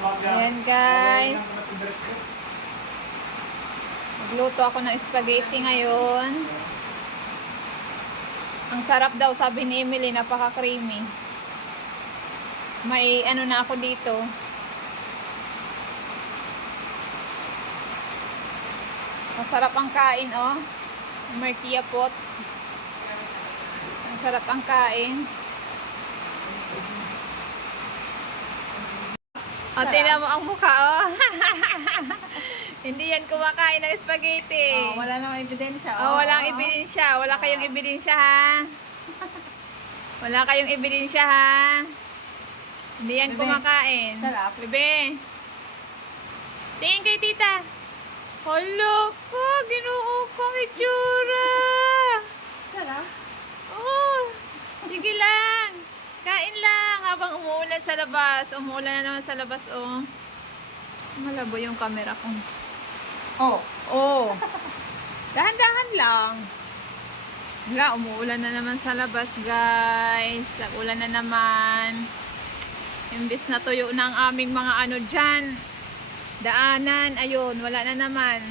Ayan guys. Magluto ako ng spaghetti ngayon. Ang sarap daw, sabi ni Emily, napaka-creamy. May ano na ako dito. Masarap ang kain, oh. May Kia pot. Ang sarap ang kain. O, tingnan mo ang mukha, oh. Hindi yan kumakain ng spaghetti. Oh, wala namang ebidensya. Oh, walang ebidensya. Wala kayong ebidensya, ha? Wala kayong ebidensya, ha? Hindi yan Bebe, kumakain. sarap. Bebe. Tingin kay tita. Hala ko, ginoo kong itsura. Sarap. Oh, sige lang. Kain lang habang umuulan sa labas. Umuulan na naman sa labas, oh. Malabo yung camera ko. Oh. Oh. Dahan-dahan lang. Wala, umuulan na naman sa labas, guys. Tag-ulan na naman. Imbis na tuyo na ang aming mga ano dyan. Daanan, ayun, wala na naman.